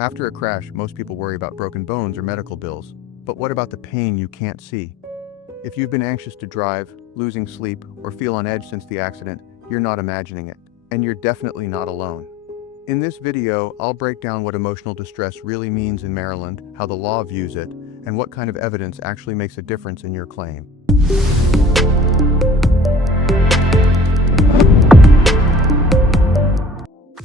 After a crash, most people worry about broken bones or medical bills. But what about the pain you can't see? If you've been anxious to drive, losing sleep, or feel on edge since the accident, you're not imagining it. And you're definitely not alone. In this video, I'll break down what emotional distress really means in Maryland, how the law views it, and what kind of evidence actually makes a difference in your claim.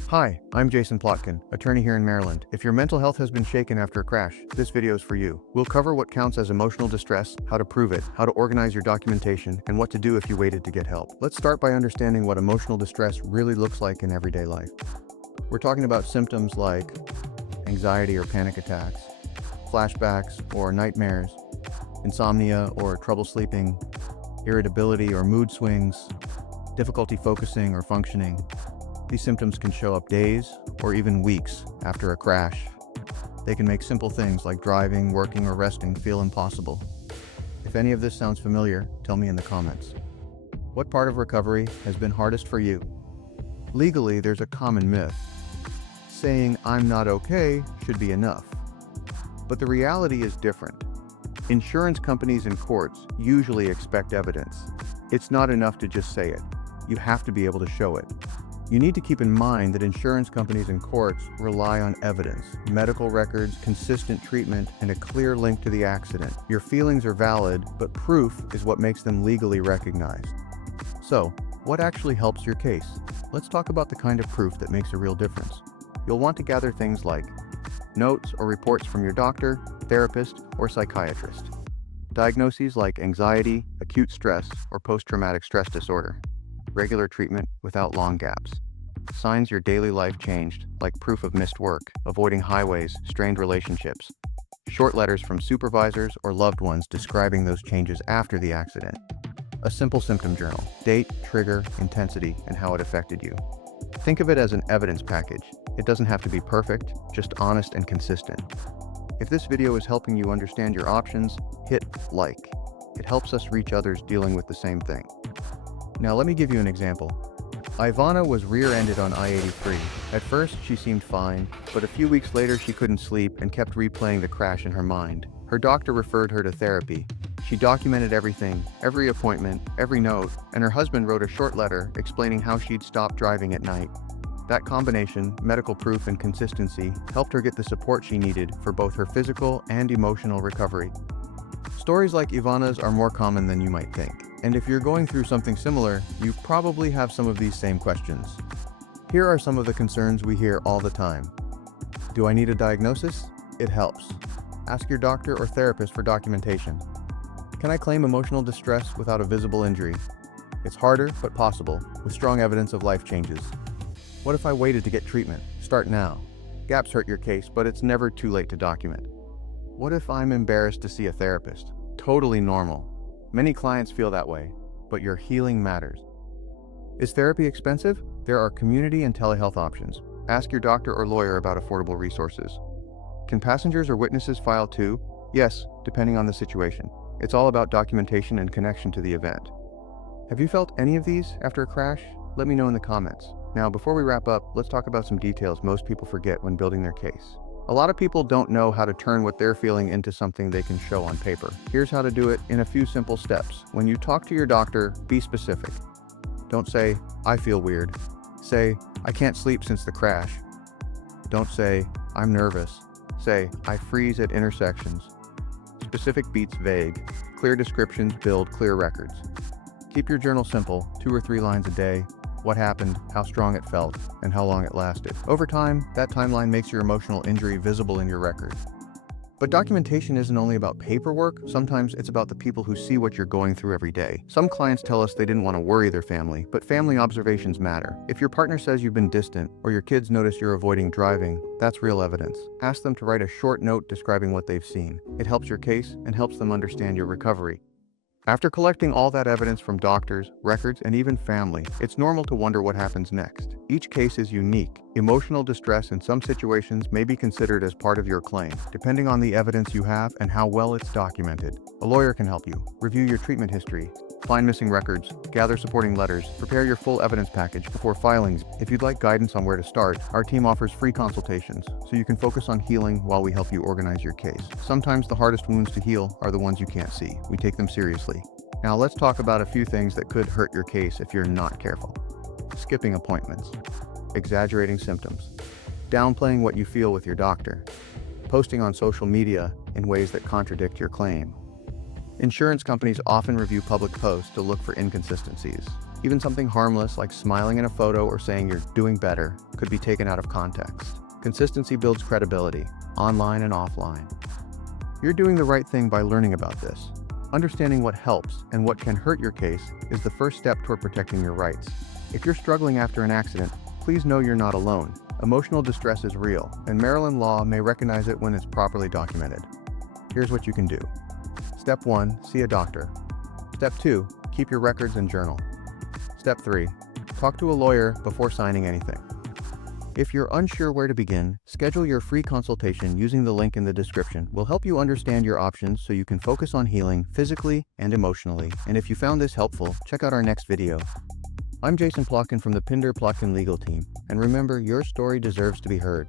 Hi, I'm Jason Plotkin, attorney here in Maryland. If your mental health has been shaken after a crash, this video is for you. We'll cover what counts as emotional distress, how to prove it, how to organize your documentation, and what to do if you waited to get help. Let's start by understanding what emotional distress really looks like in everyday life. We're talking about symptoms like anxiety or panic attacks, flashbacks or nightmares, insomnia or trouble sleeping, irritability or mood swings, difficulty focusing or functioning. These symptoms can show up days or even weeks after a crash. They can make simple things like driving, working, or resting feel impossible. If any of this sounds familiar, tell me in the comments. What part of recovery has been hardest for you? Legally, there's a common myth. Saying, "I'm not okay," should be enough. But the reality is different. Insurance companies and courts usually expect evidence. It's not enough to just say it. You have to be able to show it. You need to keep in mind that insurance companies and courts rely on evidence, medical records, consistent treatment, and a clear link to the accident. Your feelings are valid, but proof is what makes them legally recognized. So, what actually helps your case? Let's talk about the kind of proof that makes a real difference. You'll want to gather things like notes or reports from your doctor, therapist, or psychiatrist. Diagnoses like anxiety, acute stress, or post-traumatic stress disorder. Regular treatment without long gaps. Signs your daily life changed, like proof of missed work, avoiding highways, strained relationships. Short letters from supervisors or loved ones describing those changes after the accident. A simple symptom journal, date, trigger, intensity, and how it affected you. Think of it as an evidence package. It doesn't have to be perfect, just honest and consistent. If this video is helping you understand your options, hit like. It helps us reach others dealing with the same thing. Now let me give you an example. Ivana was rear-ended on I-83. At first, she seemed fine, but a few weeks later she couldn't sleep and kept replaying the crash in her mind. Her doctor referred her to therapy. She documented everything, every appointment, every note, and her husband wrote a short letter explaining how she'd stopped driving at night. That combination, medical proof and consistency, helped her get the support she needed for both her physical and emotional recovery. Stories like Ivana's are more common than you might think. And if you're going through something similar, you probably have some of these same questions. Here are some of the concerns we hear all the time. Do I need a diagnosis? It helps. Ask your doctor or therapist for documentation. Can I claim emotional distress without a visible injury? It's harder, but possible, with strong evidence of life changes. What if I waited to get treatment? Start now. Gaps hurt your case, but it's never too late to document. What if I'm embarrassed to see a therapist? Totally normal. Many clients feel that way, but your healing matters. Is therapy expensive? There are community and telehealth options. Ask your doctor or lawyer about affordable resources. Can passengers or witnesses file too? Yes, depending on the situation. It's all about documentation and connection to the event. Have you felt any of these after a crash? Let me know in the comments. Now, before we wrap up, let's talk about some details most people forget when building their case. A lot of people don't know how to turn what they're feeling into something they can show on paper. Here's how to do it in a few simple steps. When you talk to your doctor, be specific. Don't say, "I feel weird." Say, "I can't sleep since the crash." Don't say, "I'm nervous." Say, "I freeze at intersections." Specific beats vague. Clear descriptions build clear records. Keep your journal simple, 2 or 3 lines a day. What happened, how strong it felt, and how long it lasted. Over time, that timeline makes your emotional injury visible in your record. But documentation isn't only about paperwork. Sometimes it's about the people who see what you're going through every day. Some clients tell us they didn't want to worry their family, but family observations matter. If your partner says you've been distant, or your kids notice you're avoiding driving, that's real evidence. Ask them to write a short note describing what they've seen. It helps your case and helps them understand your recovery. After collecting all that evidence from doctors, records, and even family, it's normal to wonder what happens next. Each case is unique, Emotional distress in some situations may be considered as part of your claim, depending on the evidence you have and how well it's documented. A lawyer can help you. Review your treatment history, find missing records, gather supporting letters, prepare your full evidence package before filings. If you'd like guidance on where to start, our team offers free consultations, so you can focus on healing while we help you organize your case. Sometimes the hardest wounds to heal are the ones you can't see. We take them seriously. Now let's talk about a few things that could hurt your case if you're not careful. Skipping appointments, exaggerating symptoms, downplaying what you feel with your doctor, posting on social media in ways that contradict your claim. Insurance companies often review public posts to look for inconsistencies. Even something harmless like smiling in a photo or saying you're doing better could be taken out of context. Consistency builds credibility, online and offline. You're doing the right thing by learning about this. Understanding what helps and what can hurt your case is the first step toward protecting your rights. If you're struggling after an accident, please know you're not alone. Emotional distress is real, and Maryland law may recognize it when it's properly documented. Here's what you can do. Step 1, see a doctor. Step 2, keep your records and journal. Step 3, talk to a lawyer before signing anything. If you're unsure where to begin, schedule your free consultation using the link in the description. We'll help you understand your options so you can focus on healing physically and emotionally. And if you found this helpful, check out our next video. I'm Jason Plotkin from the Plotkin Legal Team, and remember, your story deserves to be heard.